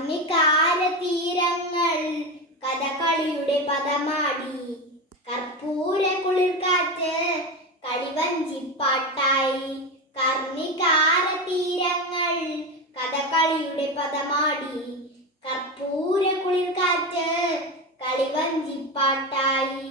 കർണികാര തീരങ്ങൾ കഥകളിയുടെ പദമാടി. കർപ്പൂര കുളിർക്കാറ്റ് കളിവഞ്ചിപ്പാട്ടായി. കർണികാര തീരങ്ങൾ കഥകളിയുടെ പദമാടി. കർപ്പൂര കുളിർക്കാറ്റ് കളിവഞ്ചിപ്പാട്ടായി.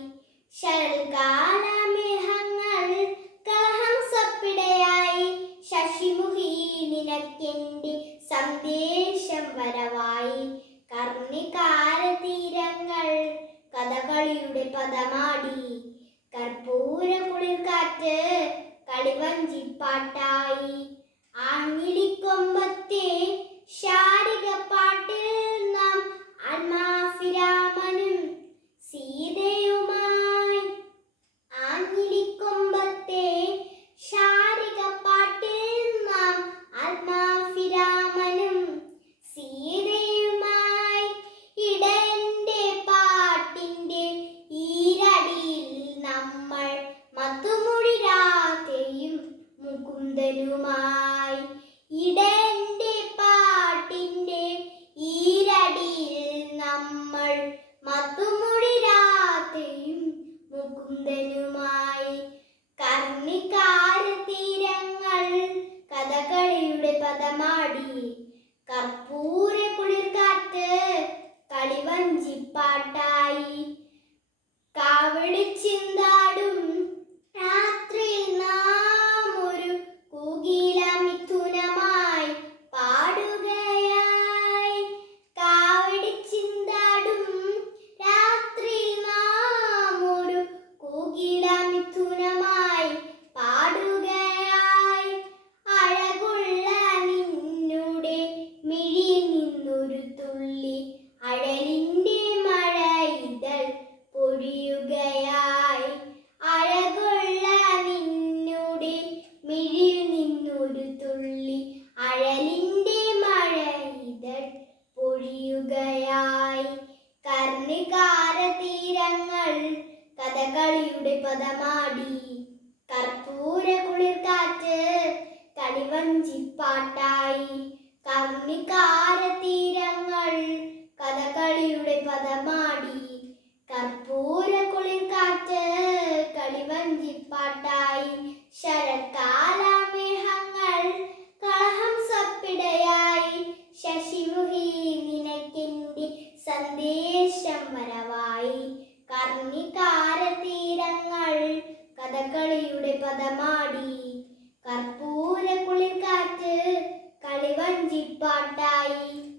ശരൽകാല മേഘങ്ങൾ കളഹംസപ്പിടയായി. ശശിമുഖി നിനക്കെന്റെ സന്ദേശം വരവായി. കർണികാര തീരങ്ങൾ കഥകളിയുടെ പദമാടി. കർപ്പൂര കുളിർക്കാറ്റ് കളിവഞ്ചിപ്പാട്ടായി. ആഞ്ഞിലിക്കൊമ്പത്തെ ശാരിക പാട്ടിൽ നാം ആത്മാഭിരാമനും സീതയുമായി. ആഞ്ഞിലിക്കൊമ്പത്തെ ശാരിക പാട്ടിൽ നാം ആത്മാഭിരാമനും സീതയുമായി. ഇടയന്റെ പാട്ടിന്റെ ഈരടിയിൽ നമ്മൾ മധുമൊഴി രാധയും മുകുന്ദനുമായി. ഇടയന്റെ പാട്ടിന്റെ ഈരടിയിൽ നമ്മൾ മധുമൊഴി രാധയും മുകുന്ദനുമായി. കർണികാര തീരങ്ങൾ കഥകളിയുടെ പദമാടി. കർപ്പൂര കുളിർക്കാറ്റ് കളിവഞ്ചിപ്പാട്ടായി. കാവടി ചിന്താടും രാത്രിയിൽ നാം ഒരു കൂകില മിഥുനമായി പാടുകയായി. കാവടി ചിന്താടും രാത്രിയിൽ നാം ഒരു കൂകില മിഥുനമായി പാടുകയായി. അഴകുള്ള നിന്നുടെ മിഴിയിൽ നിന്നൊരു തുള്ളി അഴലിന്റെ മഴ ഇതൾ പൊഴിയുകയായി. അഴകുള്ള നിന്നുടെ മിഴിയിൽ നിന്നൊരു തുള്ളി അഴലിന്റെ മഴ ഇതൾ പൊഴിയുകയായി. കർണികാര തീരങ്ങൾ കഥകളിയുടെ പദമാടി. കർപ്പൂര കുളിർക്കാറ്റ് കളിവഞ്ചിപ്പാട്ടായി. കർണികാര തീരങ്ങൾ കഥകളിയുടെ പദമാടി. കർപ്പൂര കുളിർക്കാറ്റ് കളിവഞ്ചിപ്പാട്ടായി. ശരത്കാല മേഘങ്ങൾ കളഹംസപ്പിടയായി. ശശിമുഖി നിനക്കെന്റെ സന്ദേശം വരവായി. കർണികാര തീരങ്ങൾ കഥകളിയുടെ പദമാടി. കർപ്പൂര കുളിർക്കാറ്റ് കളിവഞ്ചിപ്പാട്ടായി.